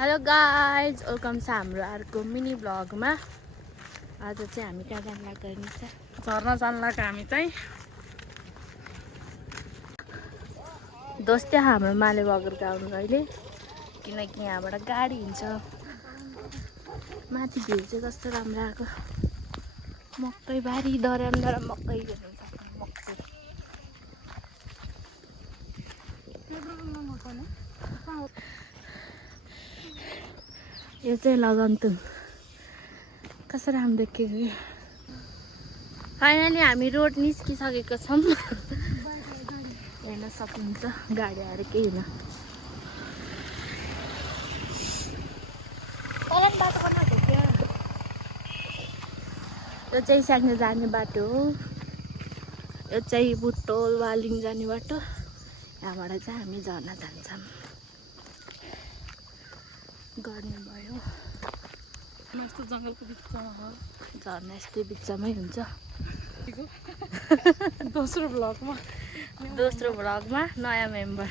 Hello guys, welcome छ हाम्रो अर्को मिनी ब्लगमा। आज चाहिँ हामी कहाँ जान लाग्ने छ? झर्ना जान लाग्यो हामी चाहिँ। दोस्तै हाम्रो माले बगरको आउनु अहिले, किनकि यहाँबाट गाडी हिँड्छ। माथि भ्यू चाहिँ कस्तो राम्रो आएको, मकै बारी दरामबाट मकै हेर्नु सक्छ। मकै यो चाहिँ लगन्तुङ, कस्तो राम्रो देखेको। फाइनली हामी रोड निस्किसकेको छौँ। हेर्न सक्नुहुन्छ गाडी आएर केही हुन। यो चाहिँ स्याङ्जा जाने बाटो हो। यो चाहिँ बुटोल वालिङ जाने बाटो। यहाँबाट चाहिँ हामी झर्ना जान्छौँ। गर्ने भयो यस्तो जङ्गलको बिचमा हो झर्ना, यस्तै बिचमै हुन्छ। दोस्रो भ्लगमा नयाँ मेम्बर,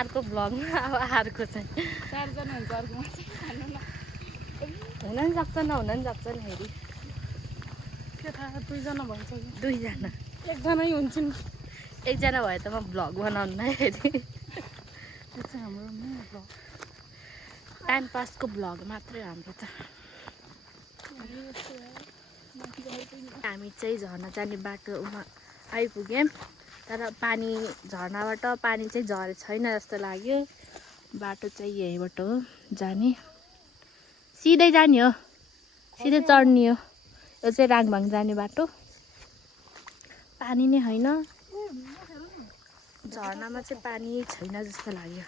अर्को भ्लगमा अब अर्को चाहिँ 4 जना हुन्छ। अर्कोमा हुन नि सक्छ नहुन नि सक्छ नि। फेरि के थाहा 2 जना भन्छ कि 2 जना, 1 जनै हुन्छन्। 1 जना भए त म भ्लग बनाउनु नै। फेरि त्यो चाहिँ हाम्रो मेन भ्लग, टाइम पासको भ्लग मात्रै हाम्रो त। हामी चाहिँ झर्ना जाने बाटोमा आइपुग्यौँ, तर पानी झर्नाबाट पानी चाहिँ झरे छैन जस्तो लाग्यो। बाटो चाहिँ यहीँबाट हो जाने, सिधै जाने हो, सिधै चढ्ने हो। यो चाहिँ राङभाङ जाने बाटो। पानी नै होइन, झर्नामा चाहिँ पानी छैन जस्तो लाग्यो।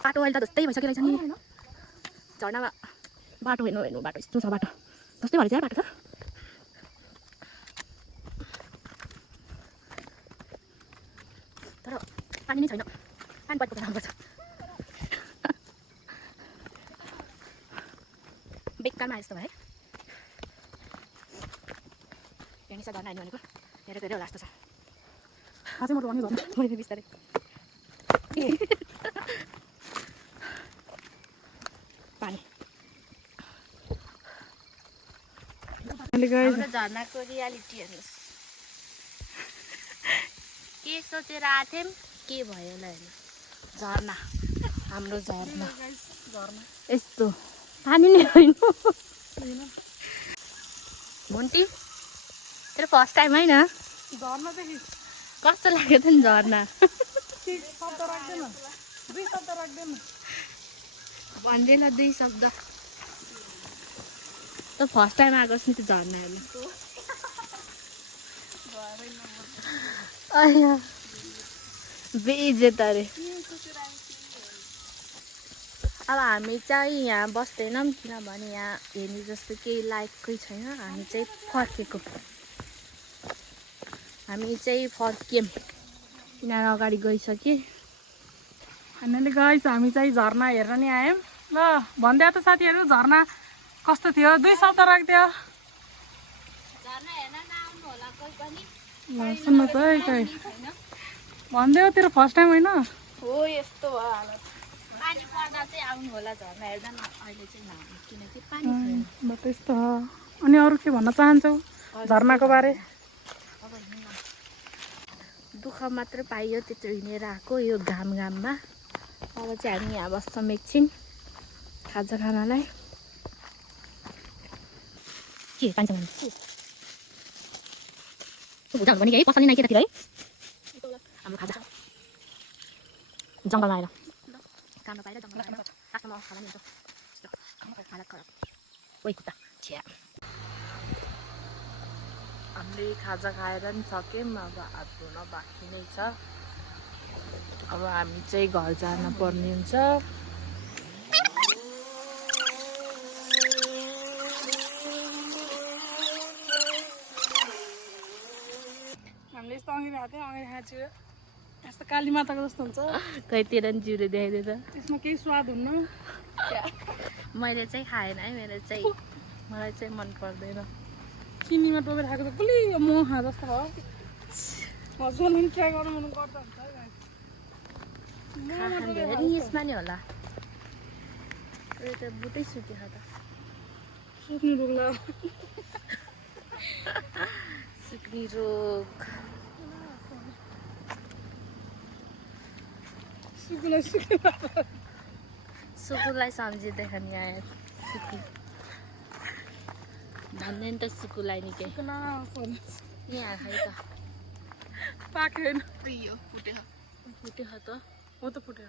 बाटो अहिले त जस्तै भइसकेको रहेछ नि। झर्नामा बाटो हेर्नु बाटो यस्तो छ, बाटो जस्तै भएर चाहिँ बाटो छ। तर पानी नै छैन, पानी परेको त राम्रो छ। बेकारमा यस्तो भयो। यो निसा झर्ना हेर्नु भनेको धेरै धेरै होला जस्तो छ। अझै मोटो भन्नु झर्ना मैले बिस्तारै पानी। हाम्रो झर्नाको रियालिटी हेर्नुहोस्। के सोचेर आएको थियौँ, के भयो ल हेर्नु। झर्ना, हाम्रो झर्ना झर्ना यस्तो पानी नै होइन। भुन्टी तेरो फर्स्ट टाइम होइन? झर्ना चाहिँ कस्तो लाग्यो त नि झर्ना? शब्द राख्दैन, 2 शब्द राख्दैन। भन्दैन 2 शब्द। त फर्स्ट टाइम आएको नि त्यो झर्ना हेर्नु। अया बेइज्जत अरे। अब हामी चाहिँ यहाँ बस्दैनौँ, किनभने यहाँ हेर्ने जस्तो केही लायककै छैन। हामी चाहिँ फर्केको, हामी चाहिँ फर्कियौँ, किनभने अगाडि गइसकेँ। फाइनली गाइस हामी चाहिँ झर्ना हेर्न नि आयौँ। ल भन्दै त साथीहरू झर्ना कस्तो थियो, 2 शब्द राख्दियो। झर्ना हेर्न नआउनु होला कोही पनि। सुन्नुहोस् है खै भन्दै तेरो फर्स्ट टाइम होइन? हो यस्तो भयो हालत। पानी पर्दा चाहिँ आउनु होला झर्ना हेर्दा न, अहिले चाहिँ नआउनु किनकि पानी छैन। ल त्यस्तो हो। अनि अरू के भन्न चाहन्छौ झर्नाको बारे? अब हिँड्न दुःख मात्र पाइयो, त्यत्रो हिँडेर आएको यो घाममा। अब चाहिँ हामी यहाँ बस्छौँ एकछिन खाजा खानालाई। के पानी छ भुजा हुन्छ भने है, पसलले नै केटातिर है। हाम्रो खाजा जङ्गलमा आएर काम नपाएर जङ्गलमा आएर लास्टमा खाना नि हुन्छ। हालत खराब, ओइ खुट्टा छ्या। हामीले खाजा खाएर नि सक्यौँ, अब हात धुन बाँकी नै छ। अब हामी चाहिँ घर जान पर्ने हुन्छ। हामीले यस्तो अँगेरी खाएको यस्तो काली माताको जस्तो हुन्छ। खैतिर नि जिउले देखाइदियो त। त्यसमा केही स्वाद हुन्न। मैले चाहिँ खाएन है, मलाई चाहिँ मन पर्दैन। चिनीमा टोकेर खाएको त कुली म खा जस्तो भयो। हस्बेन्डले क्या गर्नु मन गर्दा हुन्छ है। खाखान धेरै नि यसमा नि होला यो त बुटै सुक्यो त सुक्नु रोग्ला सुक्ने रोग सुकुलाई सम्झिँदै खाने आयो भन्ने नि त सुकुलाई निकै यहाँ खाइ त पाकेन यो फुट्यो त हो त फुट्यो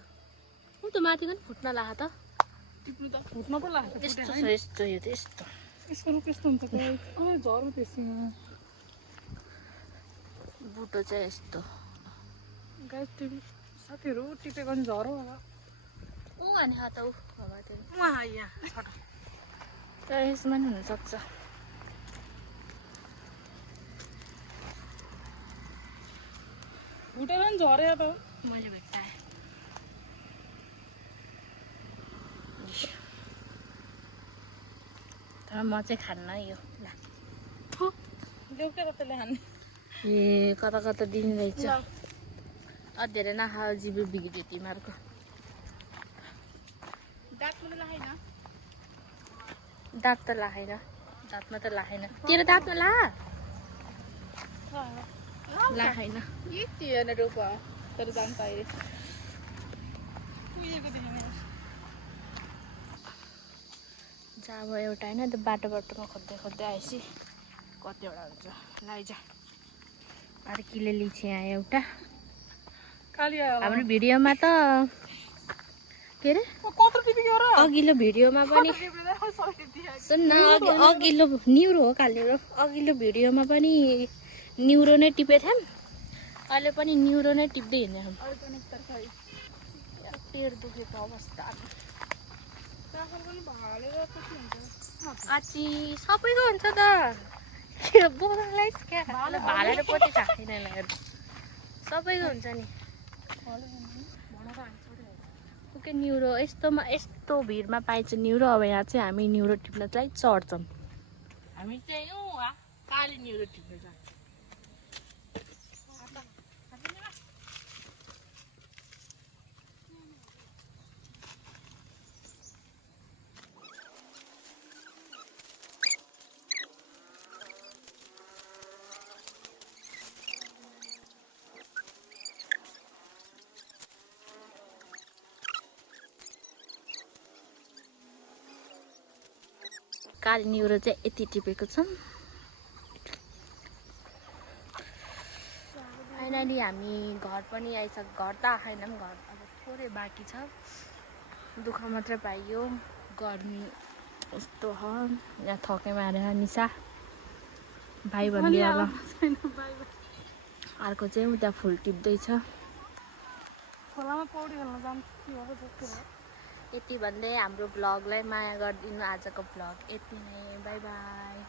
ऊ त माथि पनि फुट्न लाग त टिप्नु त फुट्न पो लाग्छ यस्तो छ यस्तो यो त यस्तो यसको रुख यस्तो हुन्छ अरे झरो त्यसमा बुटो चाहिँ यस्तो गाई टिपी साथीहरू टिपेको नि झरो होला ऊ अनि त ऊ माथि उहाँ यहाँ तर यसमा नि हुनसक्छ फुटेर नि झऱ्यो त मैले भेट्टाएँ तर म चाहिँ खान्न यो ल देउकेर त्यसले हान्ने ए कता कता दिने रहेछ अधेर नखा जिबु बिग्रियो तिमीहरूको दाँत त लाखेन दाँतमा त लाखेन तेरो दाँतमा लाखेन तर जान्छ अहिले कुहिएको देखेन जब एउटा होइन त्यो बाटो बाटोमा खोज्दै खोज्दै आएपछि कतिवटा हुन्छ लैजा अर्कीले लिन्छ यहाँ एउटा कालिया हाम्रो भिडियोमा त के अरे कत्रो टिपेको र अघिल्लो भिडियोमा पनि सुन्न अघिल्लो न्युरो हो कालेरो अघिल्लो भिडियोमा पनि न्युरो नै टिपेको थियौँ अहिले पनि न्युरो नै टिप्दै हिँड्ने पेट दुखेको अवस्था आची सबैको हुन्छ त बोलालाई क्या भालेर पछि खाँदैन सबैको हुन्छ नि के न्युरो यस्तोमा यस्तो भिडमा पाइन्छ न्युरो अब यहाँ चाहिँ हामी न्युरो टिप्न चाहिँ चढ्छौँ हामी चाहिँ काली न्युरो टिप्न जान्छ काली न्युरो चाहिँ यति टिपेको छौँ फाइनली हामी घर पनि आइसक्यो घर त आएनौँ घर अब थोरै बाँकी छ दुःख मात्रै पाइयो गर्मी यस्तो हो यहाँ थके मारेर निसा भाइ भन्दै अब अर्को चाहिँ उता फुल टिप्दैछ खोलामा पौडी खेल्न जान्छ यति भन्दै हाम्रो भ्लगलाई माया गरिदिनु आजको भ्लग यति नै बाई बाई